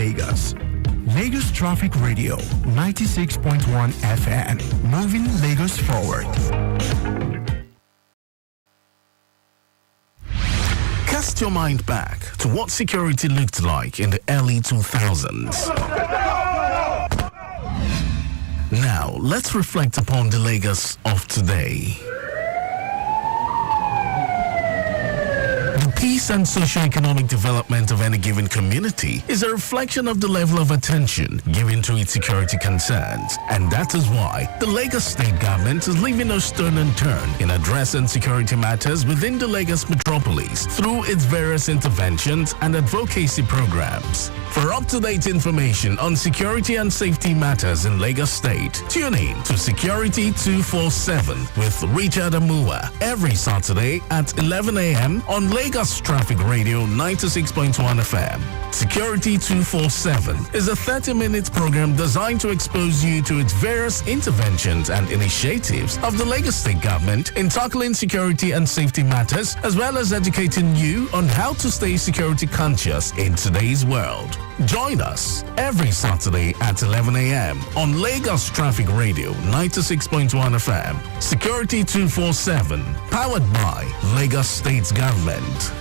Lagos. Lagos Traffic Radio 96.1 FM, moving Lagos forward. Cast your mind back to what security looked like in the early 2000s. Now, let's reflect upon the Lagos of today. The peace and socio-economic development of any given community is a reflection of the level of attention given to its security concerns, and that is why the Lagos State Government is leaving no stone unturned in addressing security matters within the Lagos metropolis through its various interventions and advocacy programs. For up-to-date information on security and safety matters in Lagos State, tune in to SECURITY247 with Richard Amuwa every Saturday at 11 a.m. on Lagos Traffic Radio 96.1 FM. SECURITY247 is a 30-minute program designed to expose you to its various interventions and initiatives of the Lagos State Government in tackling security and safety matters, as well as educating you on how to stay security conscious in today's world. Join us every Saturday at 11 a.m. on Lagos Traffic Radio 96.1 FM. SECURITY247, powered by Lagos State Government.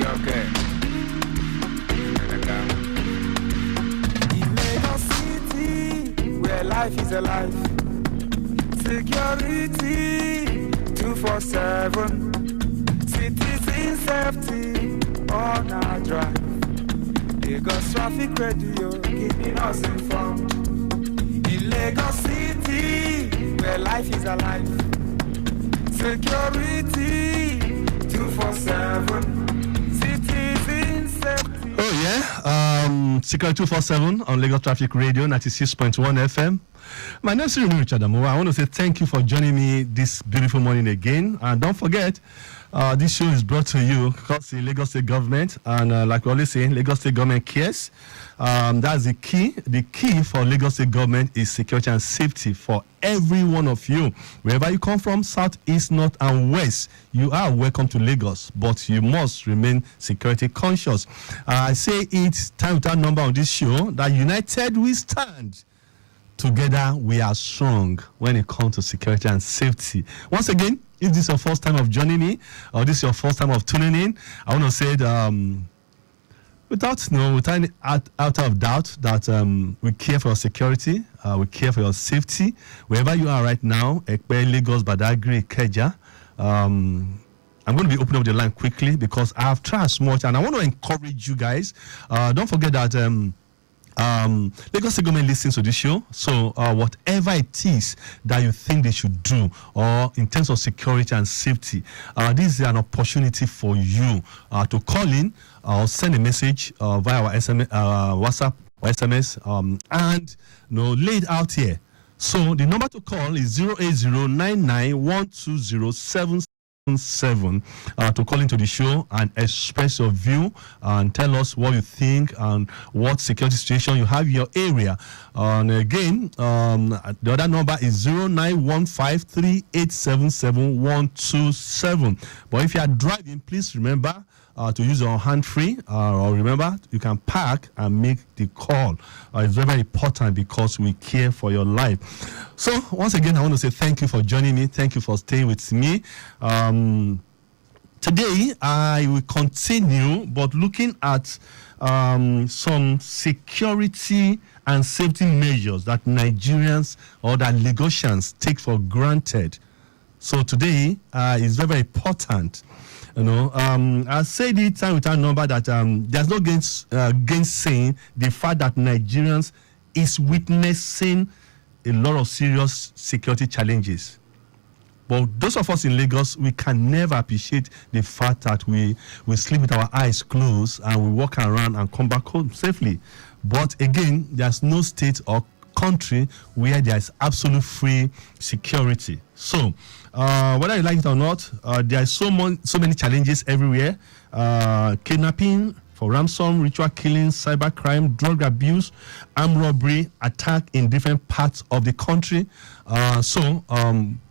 Okay. In Lagos City, where life is alive, security 247, citizen safety on our drive. Lagos Traffic Radio, keeping us informed. In Lagos City, where life is alive, security 247. Oh yeah, SECURITY247 on Lagos Traffic Radio 96.1 FM. My name is Richard Amuwa. I want to say thank you for joining me this beautiful morning again. And don't forget, this show is brought to you because the Lagos State Government, and like we always say, Lagos State Government cares. That's the key. The key for Lagos State Government is security and safety for every one of you. Wherever you come from, south, east, north, and west, you are welcome to Lagos, but you must remain security conscious. I say it time without number on this show that united we stand. Together we are strong when it comes to security and safety. Once again, if this is your first time of joining me, or this is your first time of tuning in, I want to say that, without any out of doubt that we care for your security, we care for your safety. Wherever you are right now, Ekpe, Lagos, Badagry, Ikeja, I'm going to be opening up the line quickly because I have tried as much and I want to encourage you guys. Don't forget that Lagos State Government listens to this show, so whatever it is that you think they should do, or in terms of security and safety, this is an opportunity for you to call in or send a message via our SMS, WhatsApp or SMS, and lay it out here. So the number to call is 08099120777 to call into the show and express your view and tell us what you think and what security situation you have in your area. And again, the other number is 09153877127. But if you are driving, please remember to use your hand-free, or remember, you can park and make the call. It's very, very important because we care for your life. So, once again, I want to say thank you for joining me. Thank you for staying with me. Today, I will continue, but looking at some security and safety measures that Nigerians or that Lagosians take for granted. So today is very, very important. I said it time without number that there's no gainsaying the fact that Nigerians is witnessing a lot of serious security challenges. But those of us in Lagos, we can never appreciate the fact that we sleep with our eyes closed and we walk around and come back home safely. But again, there's no state or country where there is absolute free security. So, whether you like it or not, there are so many challenges everywhere. Kidnapping, for ransom, ritual killings, cybercrime, drug abuse, armed robbery, attack in different parts of the country. So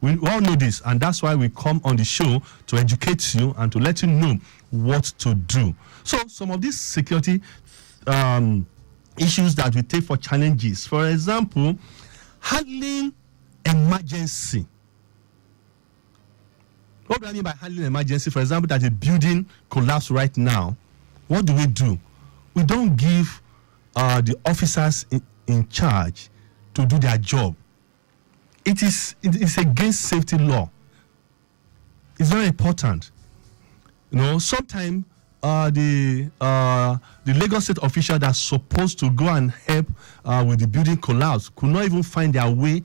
we all know this, and that's why we come on the show to educate you and to let you know what to do. So some of these security issues that we take for challenges, for example, handling emergency. What do I mean by handling emergency? For example, that a building collapsed right now. What do? We don't give the officers in charge to do their job. It is against safety law. It's very important. You know, sometimes the Lagos State official that's supposed to go and help with the building collapse could not even find their way,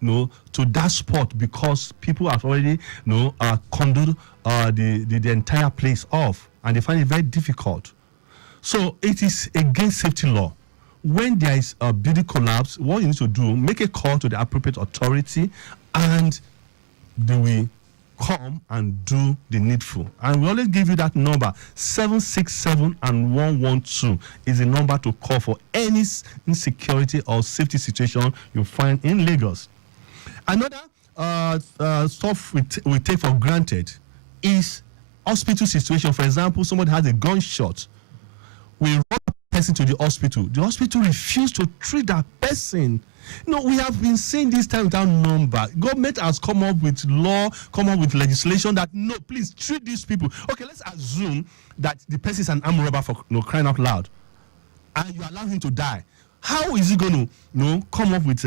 to that spot because people have already, condoned the entire place off, and they find it very difficult. So it is against safety law. When there is a building collapse, what you need to do, make a call to the appropriate authority, and they will come and do the needful. And we always give you that number, 767 and 112 is the number to call for any insecurity or safety situation you find in Lagos. Another stuff we take for granted is hospital situation. For example, somebody has a gunshot. We run a person to the hospital. The hospital refuses to treat that person. We have been saying this time without number. Government has come up with law, come up with legislation that, no, please treat these people. Okay, let's assume that the person is an armed robber for crying out loud, and you allow him to die. How is he going to come up with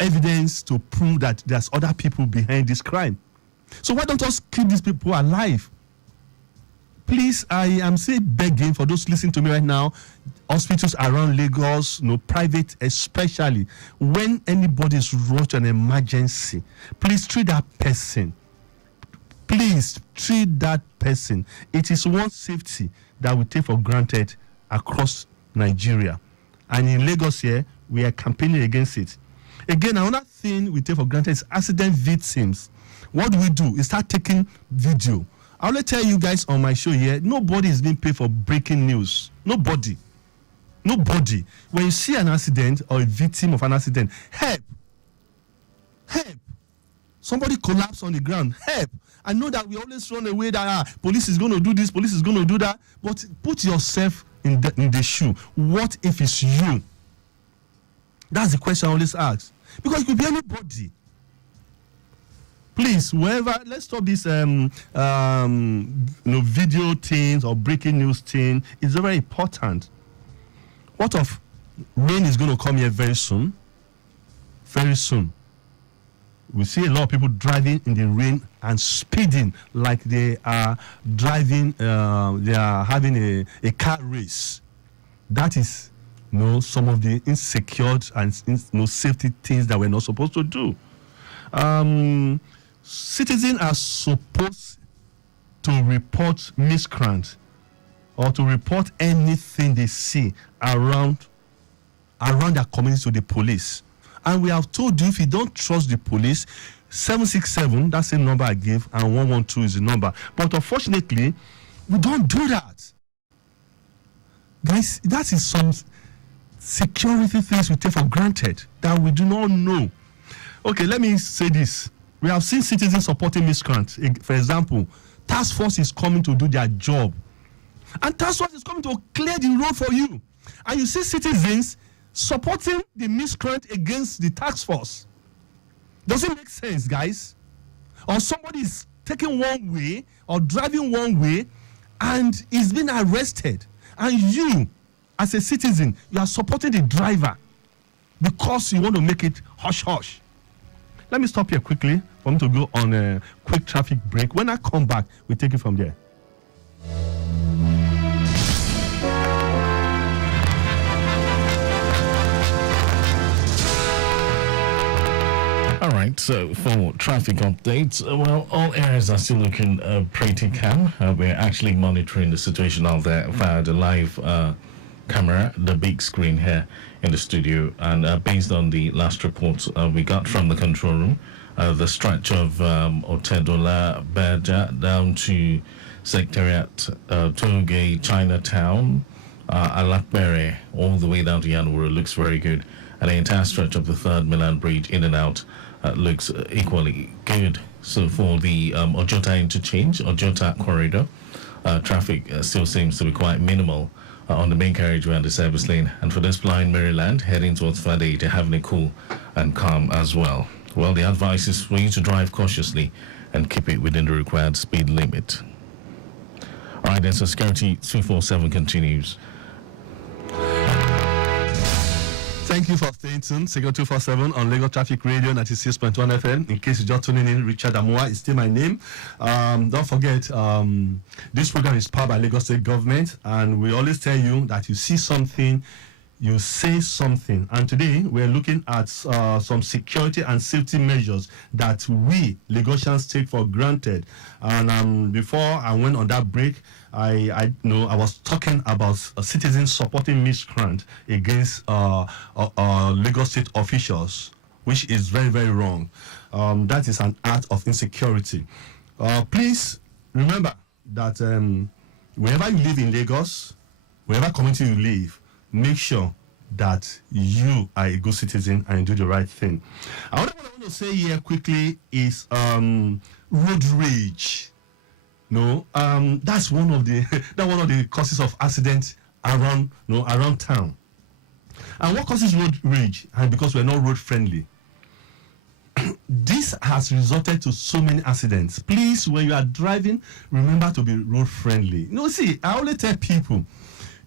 evidence to prove that there's other people behind this crime? So why don't us keep these people alive? Please, I am still begging for those listening to me right now, hospitals around Lagos, private especially, when anybody is brought to an emergency, please treat that person. Please treat that person. It is one safety that we take for granted across Nigeria. And in Lagos here, we are campaigning against it. Again, another thing we take for granted is accident victims. What do? We start taking video. I'll tell you guys on my show here, nobody is being paid for breaking news. Nobody. When you see an accident or a victim of an accident, help. Somebody collapsed on the ground, help. I know that we always run away that police is going to do this, police is going to do that, but put yourself in the shoe. What if it's you? That's the question I always ask. Because it could be anybody. Please, whoever, let's stop this video things or breaking news thing. It's very important. What of rain is going to come here very soon? Very soon. We see a lot of people driving in the rain and speeding like they are driving, they are having a car race. That is, some of the insecure and safety things that we're not supposed to do. Citizens are supposed to report miscreants or to report anything they see around their community to the police. And we have told you, if you don't trust the police, 767, that's the number I give, and 112 is the number. But unfortunately, we don't do that. Guys, that is some security things we take for granted that we do not know. Okay, let me say this. We have seen citizens supporting miscreants. For example, task force is coming to do their job. And task force is coming to clear the road for you. And you see citizens supporting the miscreant against the task force. Does it make sense, guys? Or somebody is taking one way or driving one way and is being arrested. And you, as a citizen, you are supporting the driver because you want to make it hush-hush. Let me stop here quickly for me to go on a quick traffic break. When I come back, we take it from there. All right, so for traffic updates, all areas are still looking pretty calm. We're actually monitoring the situation out there via the live camera, the big screen here in the studio, and based on the last reports we got from the control room, the stretch of Otedola Berja down to Secretariat, Toge, Chinatown, Alakbere, all the way down to Yanwura looks very good. And the entire stretch of the third Milan Bridge in and out looks equally good. So for the Ojota interchange, Ojota corridor, traffic still seems to be quite minimal on the main carriageway and the service lane. And for this line, Maryland, heading towards Fade, they're having it cool and calm as well. Well, the advice is for you to drive cautiously and keep it within the required speed limit. All right, then, so SECURITY247 continues. Thank you for staying tuned. SECURITY247 on Lagos Traffic Radio 96.1 FM. In case you're just tuning in, Richard Amuwa is still my name. Don't forget, this program is powered by Lagos State Government, and we always tell you that you see something, you say something. And today we're looking at some security and safety measures that we Lagosians take for granted. And before I went on that break, I was talking about citizens supporting miscreant against Lagos State officials, which is very, very wrong. That is an act of insecurity. Please remember that wherever you live in Lagos, wherever community you live, make sure that you are a good citizen and do the right thing. What I want to say here quickly is road rage. No, that's one of the causes of accidents around town. And what causes road rage? And because we're not road friendly. This has resulted to so many accidents. Please, when you are driving, remember to be road friendly. See, I always tell people,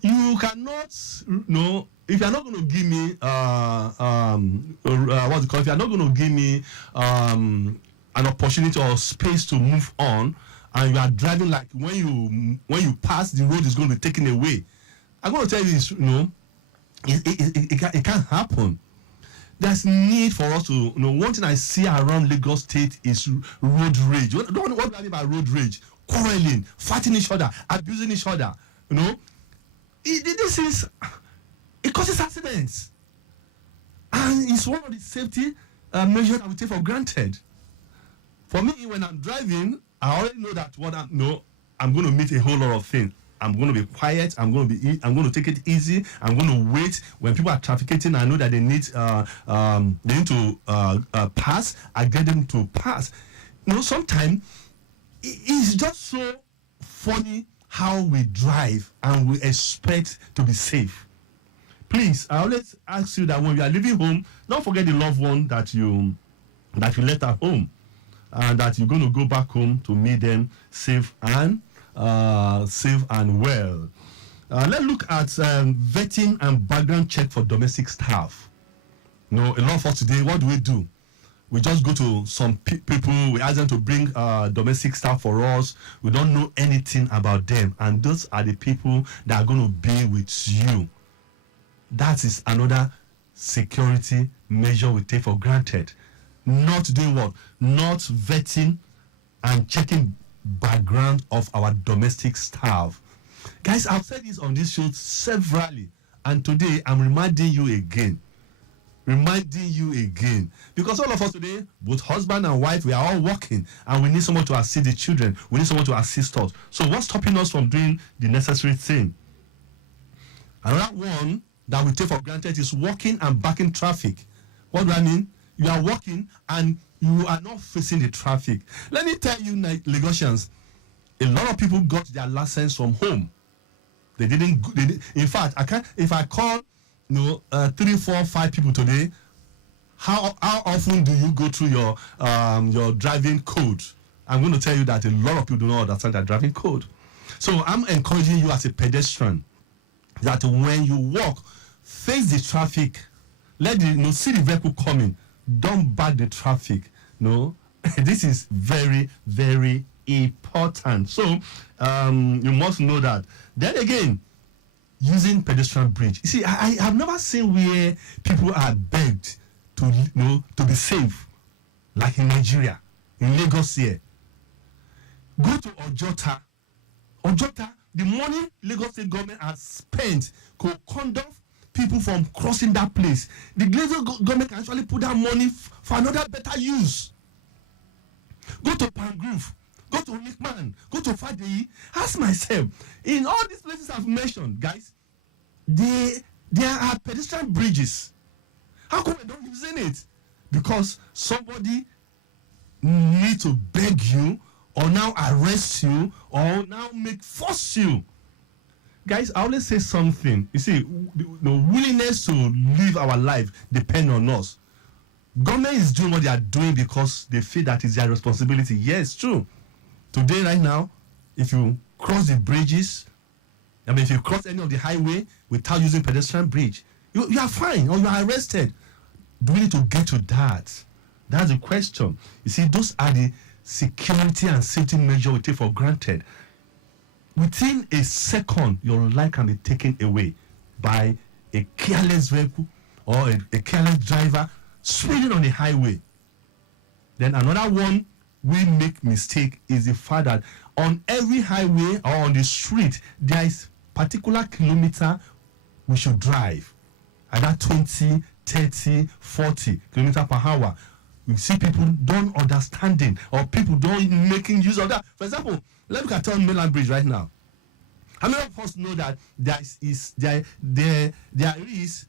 you cannot, if you're not going to give me, if you're not going to give me an opportunity or space to move on, and you are driving like when you pass, the road is going to be taken away. I'm going to tell you this, it can't happen. There's need for us to, one thing I see around Lagos State is road rage. What do I mean by road rage? Quarreling, fighting each other, abusing each other, it causes accidents. And it's one of the safety measures that we take for granted. For me, when I'm driving, I already know that I'm going to meet a whole lot of things. I'm going to be quiet. I'm going to take it easy. I'm going to wait. When people are trafficking, I know that they need to pass. I get them to pass. Sometimes it's just so funny how we drive and we expect to be safe. Please, I always ask you that when you are leaving home, don't forget the loved one that you left at home, and that you're going to go back home to meet them safe and well. Let's look at vetting and background check for domestic staff. A lot of us today, what do? We just go to some people, we ask them to bring domestic staff for us. We don't know anything about them. And those are the people that are going to be with you. That is another security measure we take for granted. Not doing what? Not vetting and checking background of our domestic staff. Guys, I've said this on this show severally, and today I'm reminding you again, because all of us today, both husband and wife, we are all working, and we need someone to assist the children. We need someone to assist us. So what's stopping us from doing the necessary thing? Another one that we take for granted is walking and backing traffic. What do I mean? You are walking and you are not facing the traffic. Let me tell you, Lagosians, a lot of people got their license from home. They didn't. In fact, I can't. If I call, 3, 4, 5 people today, how often do you go through your driving code? I'm going to tell you that a lot of people do not understand their driving code. So I'm encouraging you as a pedestrian that when you walk, face the traffic. Let see the vehicle coming. Don't back the traffic. This is very, very important. So you must know that. Then again, using pedestrian bridge. You see, I have never seen where people are begged to be safe, like in Nigeria, in Lagos here. Go to Ojota. The money Lagos State government has spent to conduct people from crossing that place. The Lagos government can actually put that money for another better use. Go to Pangrove. go to Nikman, go to Fadi. Ask myself, in all these places I've mentioned, guys, there are pedestrian bridges. How come I don't using it? Because somebody need to beg you, or now arrest you, or now force you. Guys, I always say something. You see, the willingness to live our life depends on us. Government is doing what they are doing because they feel that it's their responsibility. Yes, true. Today, right now, if you cross the bridges, if you cross any of the highway without using pedestrian bridge, you are fine, or you are arrested. Do we need to get to that? That's the question. You see, those are the security and safety measures we take for granted. Within a second, your life can be taken away by a careless vehicle or a careless driver speeding on the highway. Then another one we make mistake is the fact that on every highway or on the street, there is particular kilometer we should drive. Either 20, 30, 40 kilometers per hour. You see people don't understanding, or people don't making use of that. For example, let's look at Town Mainland Bridge right now. How many of us know that there is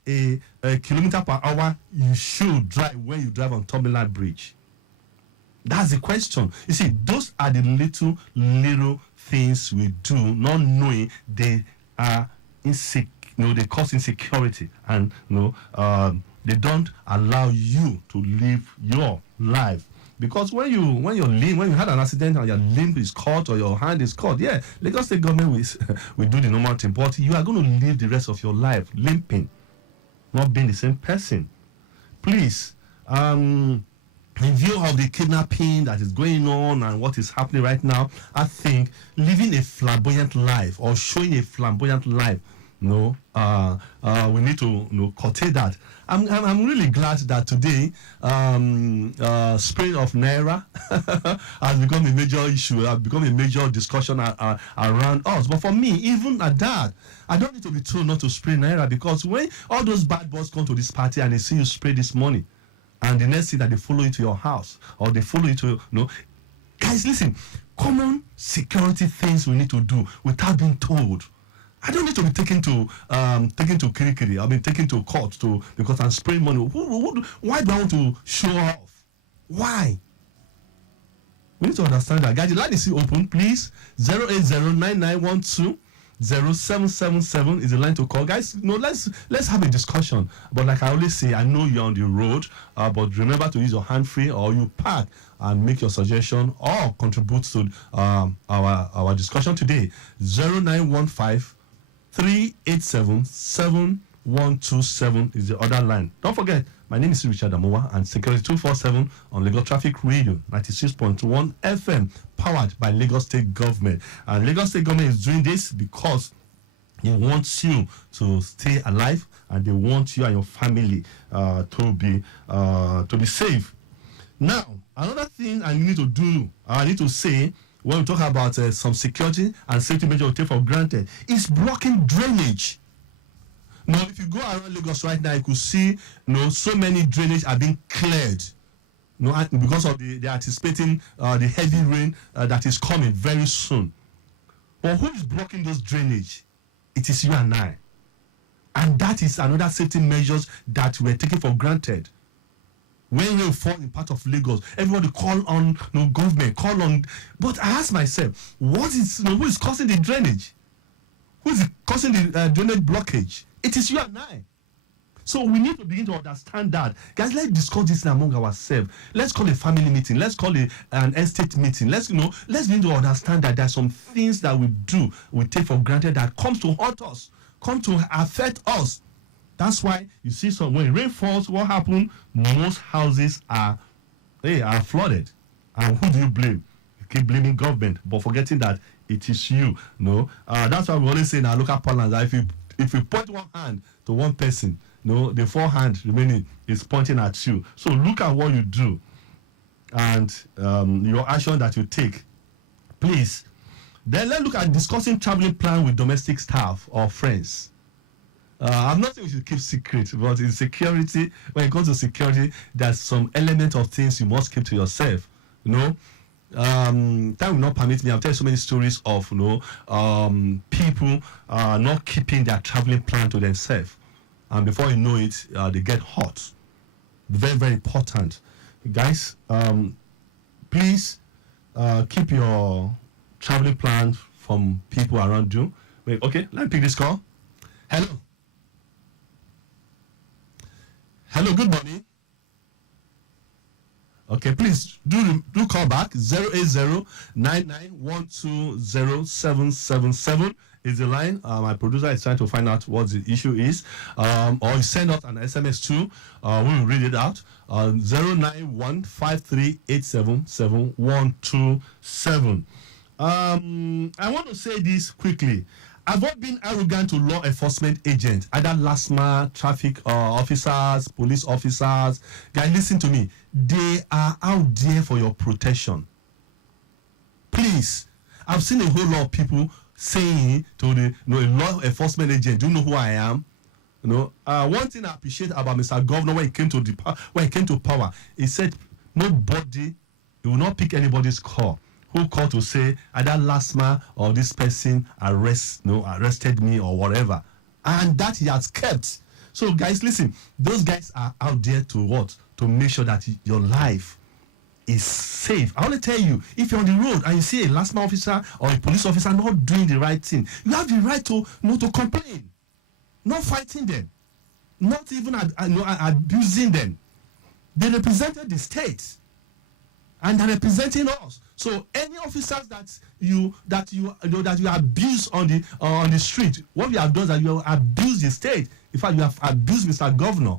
a kilometer per hour you should drive when you drive on Town Mainland Bridge? That's the question. You see, those are the little things we do, not knowing they are they cause insecurity, and they don't allow you to live your life. Because when you had an accident and your limb is caught or your hand is caught, Lagos State government will do the normal thing, but you are going to live the rest of your life limping, not being the same person. Please, in view of the kidnapping that is going on and what is happening right now, I think living a flamboyant life or showing a flamboyant life, we need to curtail that. I'm really glad that today spraying of Naira has become a major issue, has become a major discussion around us. But for me, even at that, I don't need to be told not to spray Naira, because when all those bad boys come to this party and they see you spray this money, and the next thing that they follow you to your house, or they follow you to, guys, listen, common security things we need to do without being told. I don't need to be taken to Kirikiri. Taken to court because I'm spraying money. Why do I want to show off? Why? We need to understand that. Guys, the line is still open, please. 0809912 0777 is the line to call. Guys, let's have a discussion. But like I always say, I know you're on the road, but remember to use your hand free, or you park and make your suggestion or contribute to our discussion today. 0915 387 7127 is the other line. Don't forget, my name is Richard Amuwa, and SECURITY247 on Lagos Traffic Radio 96.1 FM, powered by Lagos State Government. And Lagos State Government is doing this because they want you to stay alive, and they want you and your family to be safe. Now, another thing I need to say when we talk about some security and safety measures we take for granted is blocking drainage. Now, if you go around Lagos right now, you could see, so many drainage are being cleared, because of they're anticipating the heavy rain that is coming very soon. But who is blocking those drainage? It is you and I. And that is another safety measures that we're taking for granted. When we fall in part of Lagos, everybody call on government, call on. But I ask myself, who is causing the drainage? Who is causing the drainage blockage? It is you and I. So we need to begin to understand that. Guys, let's discuss this among ourselves. Let's call a family meeting. Let's call it an estate meeting. Let's begin to understand that there are some things that we take for granted that comes to hurt us, come to affect us. That's why you see when rain falls, what happens? Most houses are flooded. And who do you blame? You keep blaming government, but forgetting that it is you. That's why we always say in our local parlance that if you point one hand to one person, the four hand remaining is pointing at you. So look at what you do and your action that you take. Please. Then let's look at discussing traveling plan with domestic staff or friends. I'm not saying we should keep secret, but in security, when it comes to security, there's some element of things you must keep to yourself. time will not permit me. I'll tell you so many stories of people not keeping their traveling plan to themselves, and before you know it, they get hot. Very, very important, guys. Please keep your traveling plan from people around you. Wait, okay, let me pick this call. Hello. Hello, good morning. Okay, please do call back. 080-99120777 is the line. My producer is trying to find out what the issue is. Or you send out an SMS too. We will read it out. 09153877127. I want to say this quickly. Avoid being arrogant to law enforcement agents, either LASMA, traffic officers, police officers. Guys, listen to me. They are out there for your protection. Please, I've seen a whole lot of people saying to the a law enforcement agent, "Do you know who I am?" One thing I appreciate about Mr. Governor when he came to power, he said nobody, he will not pick anybody's call. Who called to say either LASMA or this person arrested me or whatever, and that he has kept. So guys, listen, those guys are out there to what? To make sure that your life is safe. I want to tell you, if you're on the road and you see a LASMA officer or a police officer not doing the right thing, you have the right to complain, not fighting them, not even abusing them. They represented the state, and they're representing us. So any officers that you abuse on the street, what we have done is that you abuse the state. In fact, you have abused Mr. Governor,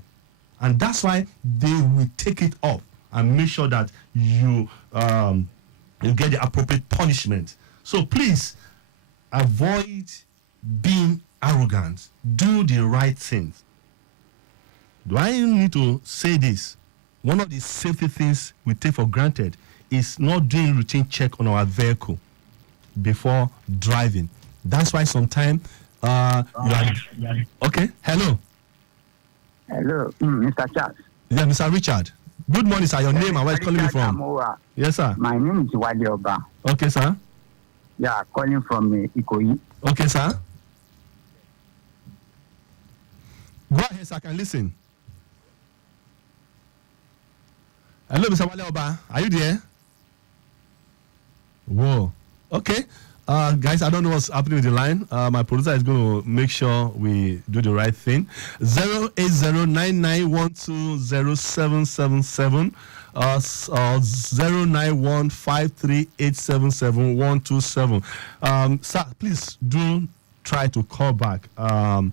and that's why they will take it up and make sure that you get the appropriate punishment. So please avoid being arrogant. Do the right things. Do I need to say this? One of the safety things we take for granted is not doing routine check on our vehicle before driving. That's why sometimes you are... Okay, hello. Hello, Mr. Charles. Yeah, Mr. Richard. Good morning, sir. Your name and where you calling me Richard from? Amuwa. Yes, sir. My name is Wale Oba. Okay, sir. Yeah, calling from Ikoyi. Okay, sir. Go ahead, sir. I can listen. Hello, Mr. Wale Oba. Are you there? Whoa. Okay. Guys, I don't know what's happening with the line. My producer is going to make sure we do the right thing. 080-9912-0777 or 091-538-77127. Sir, please do try to call back. I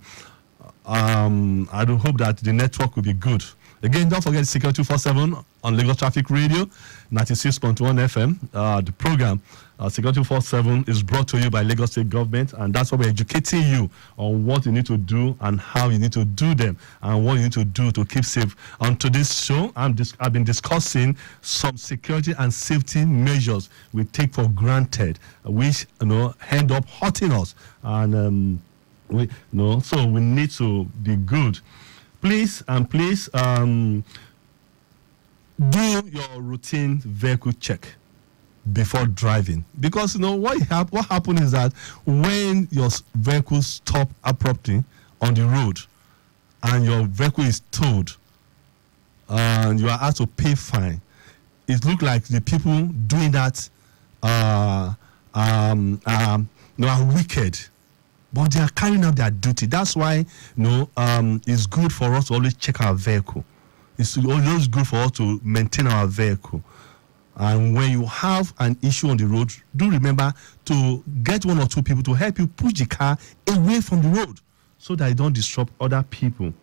do hope that the network will be good. Again, don't forget SECURITY247 on Lagos Traffic Radio, 96.1 FM. The program, SECURITY247, is brought to you by Lagos State Government, and that's why we're educating you on what you need to do and how you need to do them and what you need to do to keep safe. On today's show, I've been discussing some security and safety measures we take for granted, which end up hurting us. And so we need to be good. Please do your routine vehicle check before driving, because what happens is that when your vehicle stop abruptly on the road and your vehicle is towed and you are asked to pay fine, it looks like the people doing that are wicked. But they are carrying out their duty. That's why, it's good for us to always check our vehicle. It's always good for us to maintain our vehicle. And when you have an issue on the road, do remember to get one or two people to help you push the car away from the road so that it don't disrupt other people.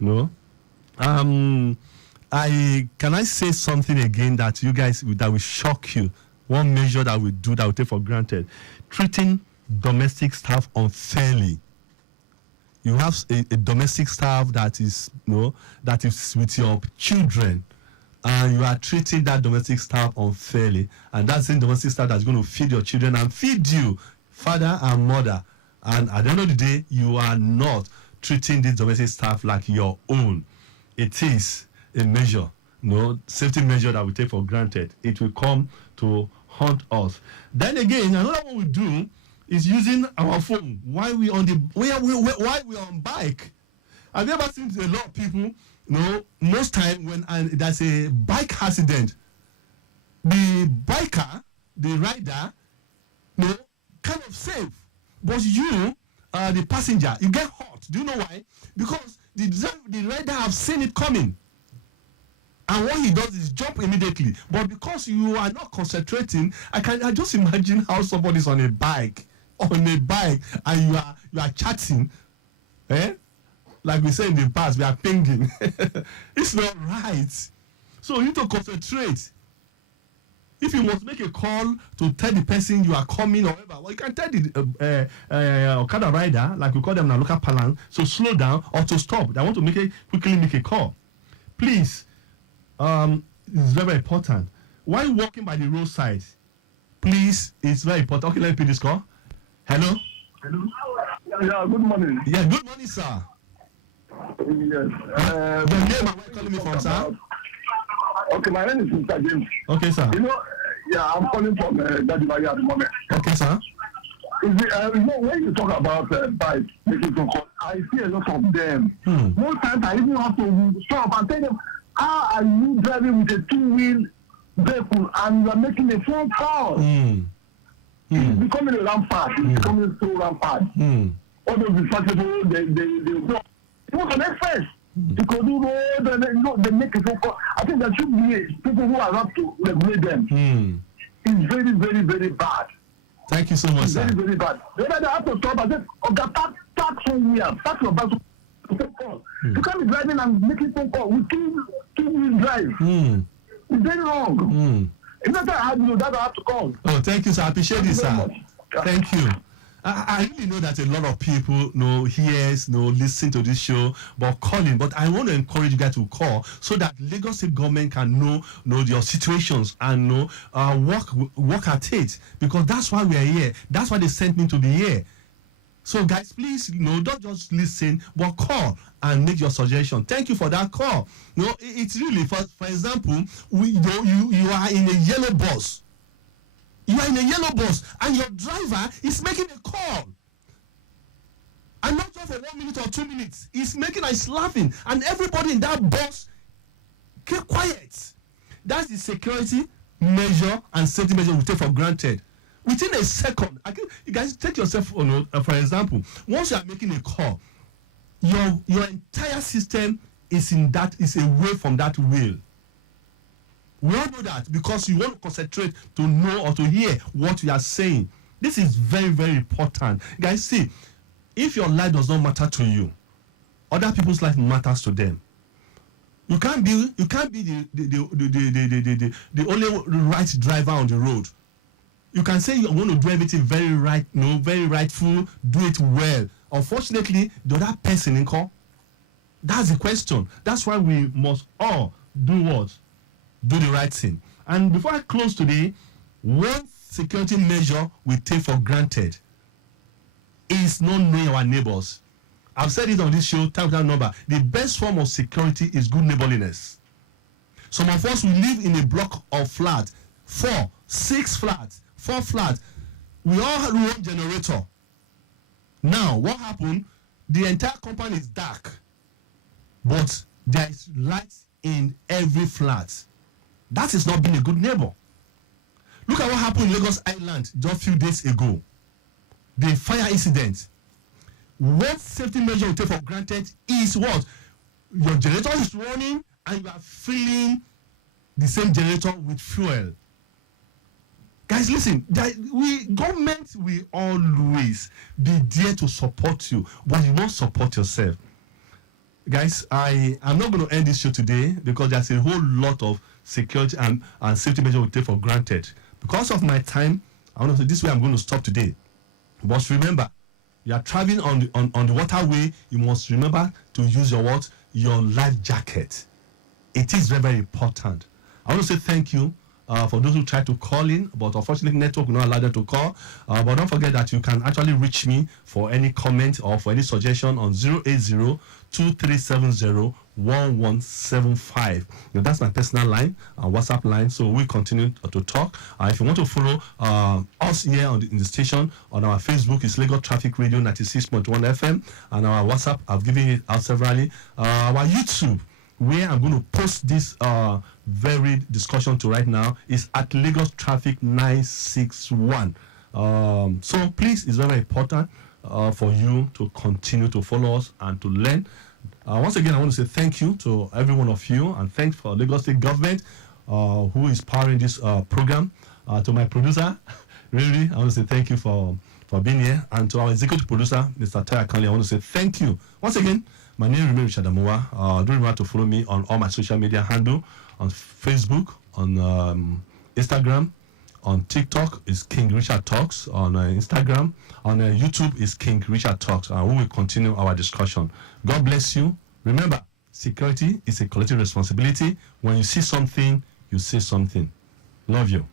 Can I say something again that you guys, that will shock you? One measure that we do that we take for granted: treating domestic staff unfairly. You have a domestic staff that is with your children, and you are treating that domestic staff unfairly, and that's the domestic staff that's going to feed your children and feed you, father and mother, and at the end of the day, you are not treating this domestic staff like your own. It is a measure safety measure that we take for granted. It will come to haunt us. Then again, another one we do is using our phone while we on bike. Have you ever seen a lot of people? Most time when there's a bike accident, the biker, the rider, kind of safe, but you, the passenger, you get hurt. Do you know why? Because the rider have seen it coming, and what he does is jump immediately. But because you are not concentrating, I just imagine how somebody's on a bike, and you are chatting, like we said in the past, we are pinging. It's not right. So you need to concentrate. If you must make a call to tell the person you are coming or whatever, well, you can tell the Okada rider, like we call them in our local parlance, so slow down or to stop. I want to quickly make a call. Please, it's very, very important. While walking by the roadside, please, it's very important. Okay, let me pick this call. Hello? Yeah, good morning. Yeah, good morning, sir. Yes. The name and where you calling me from, sir? Okay, my name is Mr. James. Okay, sir. I'm calling from Dadibaya at the moment. Okay, sir. When you talk about bikes, making phone calls, I see a lot of them. Most times I even have to stop and tell them, how are you driving with a two-wheel vehicle and you are making a phone call? It's becoming a rampart. It's becoming so rampart. All those distractible, they work on express. Because they make a phone call. I think there should be people who are up to regulate them. It's very, very, very bad. Thank you so much, sir. Very, very bad. They have to stop and say, park somewhere, park your bus to phone call. You can't be driving and making phone call with two-wheel drive. It's very wrong. If that's how I do that, I have to call. Oh, thank you, sir. I appreciate this, sir. Thank you. I really know that a lot of people listen to this show, but calling. But I want to encourage you guys to call so that Lagos State government can know your situations and work at it, because that's why we are here. That's why they sent me to be here. So guys, please, don't just listen, but call and make your suggestion. Thank you for that call. It's really, for example, you are in a yellow bus. You are in a yellow bus and your driver is making a call. And not just for 1 minute or 2 minutes. He's laughing. And everybody in that bus keep quiet. That's the security measure and safety measure we take for granted. Within a second, you guys take yourself, for example, once you are making a call, your entire system is away from that wheel. We all know that because you want to concentrate to know or to hear what we are saying. This is very, very important. Guys, see, if your life does not matter to you, other people's life matters to them. You can't be the only right driver on the road. You can say you want to do everything very right, very rightful, do it well. Unfortunately, the other person in call. That's the question. That's why we must all do what? Do the right thing. And before I close today, one security measure we take for granted is not knowing our neighbors. I've said it on this show, time without number. The best form of security is good neighborliness. Some of us, we live in a block of flats, 4, 6 flats, 4 flats. We all have one generator. Now, what happened? The entire compound is dark, but there is light in every flat. That is not being a good neighbor. Look at what happened in Lagos Island just a few days ago. The fire incident. What safety measure we take for granted is what? Your generator is running and you are filling the same generator with fuel. Guys, listen, government will always be there to support you, but you won't support yourself. Guys, I'm not going to end this show today because there's a whole lot of security and safety measures we take for granted. Because of my time, I want to say this way I'm going to stop today. But remember, you are traveling on the waterway, you must remember to use your life jacket. It is very, very important. I want to say thank you for those who try to call in, but unfortunately network will not allow them to call. But don't forget that you can actually reach me for any comment or for any suggestion on 080-2370-1175. That's my personal line, WhatsApp line. So we continue to talk. If you want to follow us here in the station, on our Facebook is Lagos Traffic Radio 96.1 FM, and our WhatsApp, I've given it out severally. Our YouTube, where I'm going to post this very discussion to right now, is at Lagos Traffic 961. So please, it's very important for you to continue to follow us and to learn. Once again, I want to say thank you to every one of you, and thanks for Lagos State Government who is powering this program. To my producer, really, I want to say thank you for being here, and to our executive producer, Mr. Taya Conley, I want to say thank you once again. My name is Richard Amuwa. Don't remember to follow me on all my social media handle, on Facebook, on Instagram, on TikTok is King Richard Talks, on Instagram, on YouTube is King Richard Talks, and we will continue our discussion. God bless you. Remember, security is a collective responsibility. When you see something, you say something. Love you.